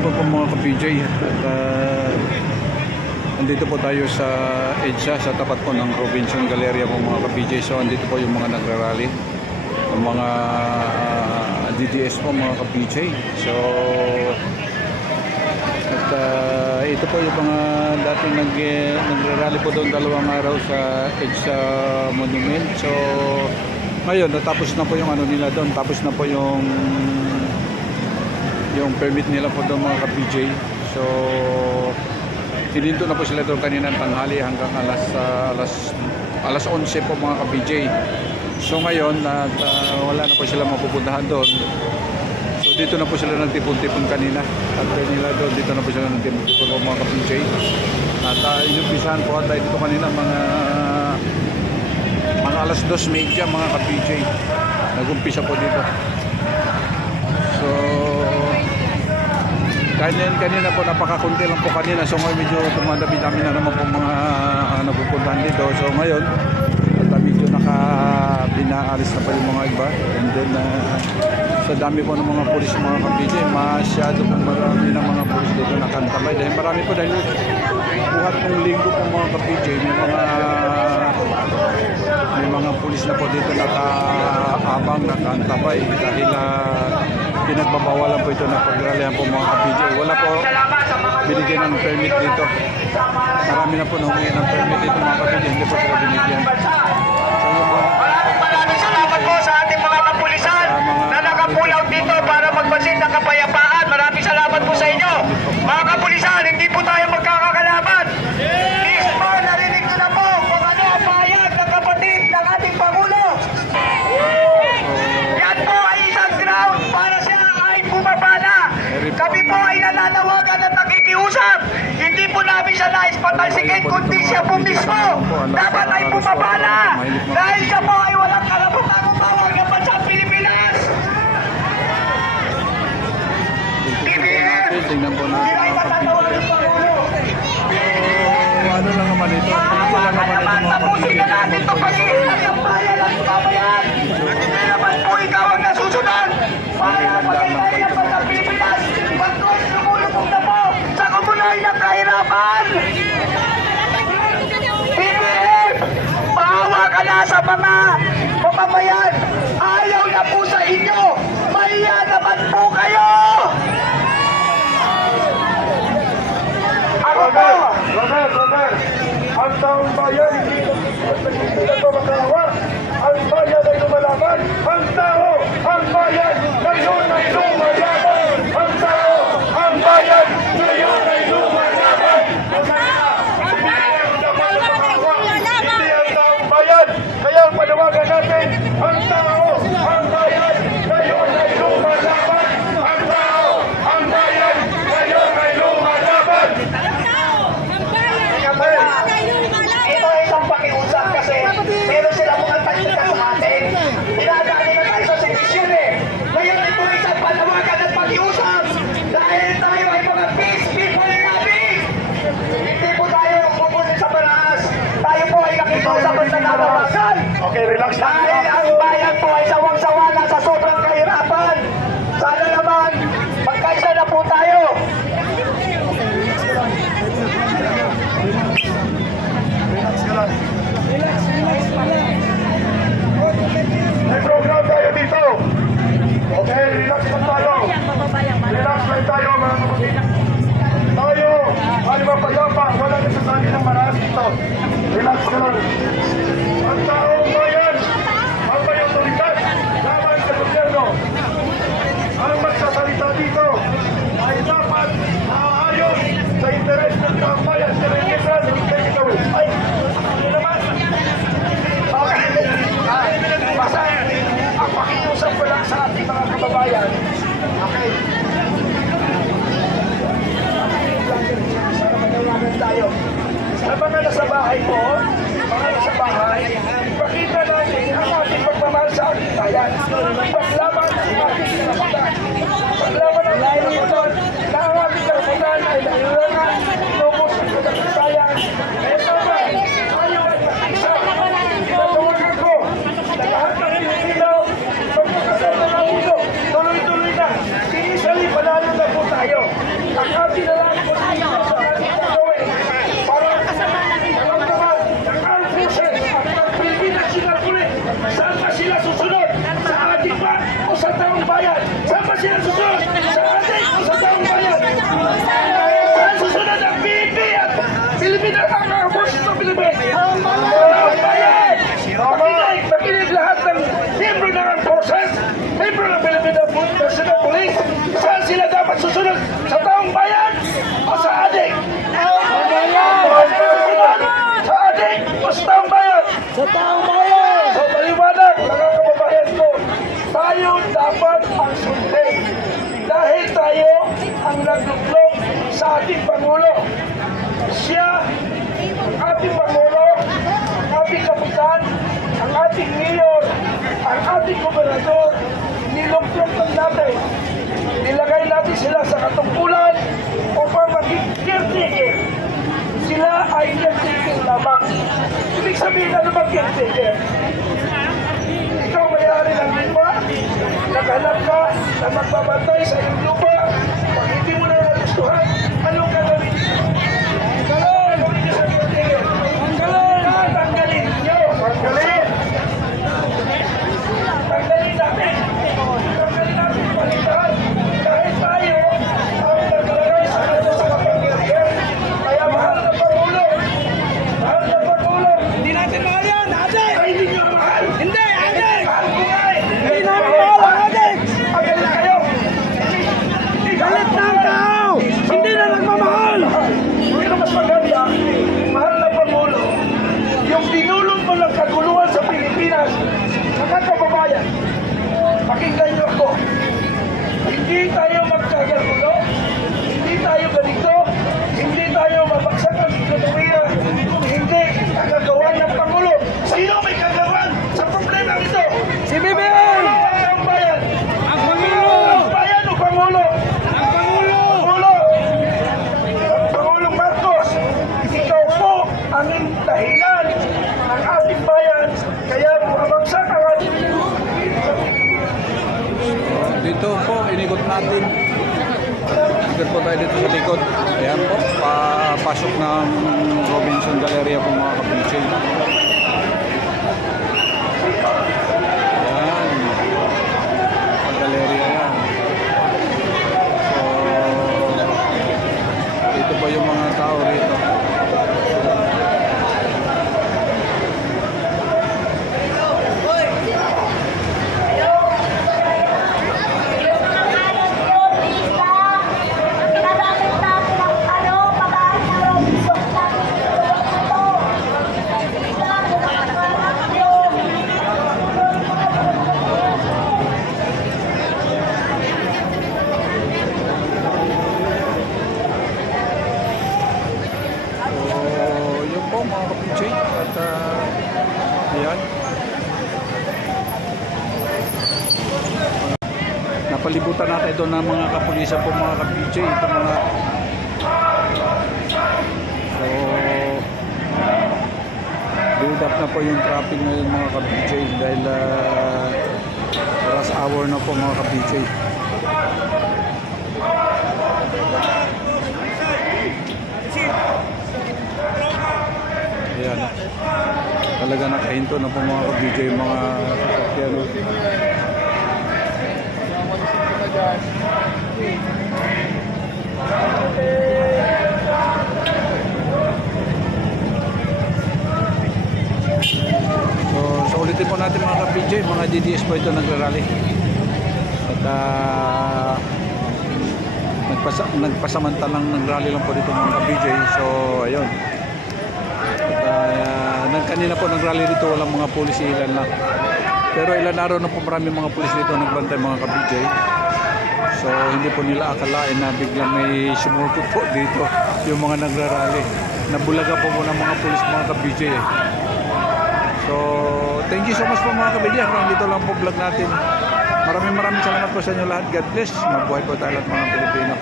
hapon po mga ka-PJ at uh, andito po tayo sa EDSA sa tapat po ng Robinson Galleria po mga ka-PJ so andito po yung mga nagrarally. Ang mga ah, DDS po mga ka-PJ so at ah, ito po yung mga dating nag, eh, nagrarally po doon dalawang araw sa EDSA Monument. So ngayon natapos na po yung ano nila doon. Tapos na po yung yung permit nila po doon mga ka-PJ. So, hininto na po sila doon kanina ng tanghali hanggang alas, ah, alas, alas 11 po mga ka-PJ. So ngayon, at ah, wala na po sila mapupuntahan doon. So dito na po sila nagtipon-tipon kanina. At nila doon, dito na po sila nagtipon-tipon po mga ka-PJ. At uh, inumpisahan po tayo dito kanina mga mga alas 2.30 mga ka-PJ. Nag-umpisa po dito. So, kanina, kanina po napakakunti lang po kanina. So ngayon medyo tumadami-dami na naman po mga uh, napupuntahan dito. So ngayon, at medyo naka binaalis na pa yung mga iba. And then, uh, sa dami po ng mga pulis mga kapitid, masyado po marami ng mga pulis dito nakantabay. Dahil marami po dahil buhat ng linggo po mga kapitid, may mga may mga pulis na po dito nakaabang, nakantabay dahil uh, pinagbabawalan po ito na pagralihan po mga ka-PJ. Wala po binigyan ng permit dito. Marami na po nahumingi ng permit dito mga ka-PJ, hindi po sila binigyan. So Maraming salamat po sa ating mga kapulisan na nakapulaw dito para magpasin ng kapayapaan. Maraming salamat po sa inyo. Mga kapulisan, hindi po tayo magkakakalaban. Mismo, narinig nyo na po kung ano ang pahayag ng kapatid ng ating Pangulo. Yan po ay isang ground para siya ay bumabala. Kami po ay nananawagan at nakikiusap. Hindi po namin siya nais patalsikin, kundi siya po mismo. Dapat ay bumabala. Dahil siya po ay walang karapatang umawag ng bansang Pilipinas. natin, tingnan po natin Hindi ay mga matatawag ka-PJ. ng Pangulo. So ano lang naman ito, ano lang naman ito Naman, mga tapusin na natin ka-PJ. itong paghihirap ng bayan at kabayan. Hindi naman po ikaw ang nasusunod. Para magkakaroon ng bansang Pilipinas, pagkos lumulubog na po sa komunal na kahirapan. BBM, maawa ka na sa mga mamamayan. Ayaw na po sa inyo. Mahiya naman po kayo. Ako po. Robert, Robert, ang taong bayan hindi hindi na ito makawa. Ang bayan ay lumalaban. Ang tao, ang bayan, ngayon ay lumalaban. Ang tao, ang bayan, ngayon ay lumalaban. Hindi ang dapat makawa. Hindi ang taong bayan. Kaya ang panawagan natin, ang tao, ang bayan, ngayon ay lumalaban. Ang tao, ang bayan, ngayon ay lumalaban. Ito ay isang pakiusap kasi meron silang mga taktika sa atin. Dinadali na tayo sa sedisyon eh. Ngayon ito ay isang panawagan at pakiusap dahil tayo ay mga peace people natin. Hindi po tayo pupunta sa baraas. Tayo po ay nakikiusap at nagbabawasan. Okay, relax lang. Dahil ang bayan po ay sawang-sawa na sa sobrang kahirapan. Sana naman, magkaisa na po tayo. May program tayo dito. Okay, relax lang tayo. Relax lang tayo mga kapatid. Tayo ay mapayapa. Wala na sasabi ng maraas dito. Relax ka lang. Yeah, ating Pangulo, ang ating kapitan, ang ating mayor, ang ating gobernador, niluklok lang natin. Nilagay natin sila sa katungkulan upang maging caretaker. Sila ay caretaker lamang. Ibig sabihin, ano bang caretaker? Ikaw may-ari ng lupa, naghanap ka na magbabantay sa iyong lupa, pag hindi mo na nagustuhan, anong gagawin? Tanggalin! Anong gagawin niyo sa caretaker? Tanggalin! Tanggalin niyo! Tanggalin! Tanggalin natin! Tanggalin natin palitan! Dahil tayo ang naglagay sa kanya sa kapangyarihan. Kaya mahal na Pangulo! Mahal na Pangulo! Hindi natin mahal yan, adik! Ay, hindi niyo mahal! Hindi, adik! Mahal ko nga eh! Hindi namin mahal, adik! Magaling kayo! Hindi Galit na ang tao! Hindi na nagmamahal! Pero mas maganda, mahal na Pangulo, yung dinulot mo ng kaguluhan sa Pilipinas, mga kababayan, pakinggan niyo ako. Hindi tayo magkagagulo, hindi tayo ganito, hindi tayo mabagsak ang ekonomiya, hindi kagagawan ng Pangulo. Sino may kagawan sa problema ito? Si BBM! Ano ang bayan? Ang Pangulo! Ang bayan o Pangulo? Ang Pangulo! Pangulo! Pangulong Marcos, ikaw po ang dahilan ng ating bayan, kaya bumabagsak ang ating Dito po, inikot natin. Ikot po tayo dito sa likod. Ayan po, papasok ng Robinson Galleria po mga ka-PJ. ka-PJ. At uh, ayan. Napalibutan natin ito ng mga kapulisan po mga ka-PJ. Ito mga So, build up na po yung traffic ngayon mga ka-PJ dahil uh, rush hour na po mga ka-PJ. Ayan. Talaga nakahinto na po mga ka-BJ yung mga sasakyan. So, so ulitin po natin mga ka-BJ, mga DDS po ito nagrarally. At ah, nagpasa, nagpasamantalang nagrally lang po dito mga ka-BJ. So, ayun. Kanina po nagrally dito walang mga pulis ilan lang. Pero ilan araw na po marami mga pulis dito nagbantay mga ka-BJ. So hindi po nila akalain na biglang may sumulpot po dito yung mga nagrarally. Nabulaga po po ng mga pulis mga ka-BJ. So thank you so much po mga ka-BJ. Dito lang po vlog natin. Maraming maraming salamat po sa inyo lahat. God bless. Mabuhay po tayo lahat mga Pilipino.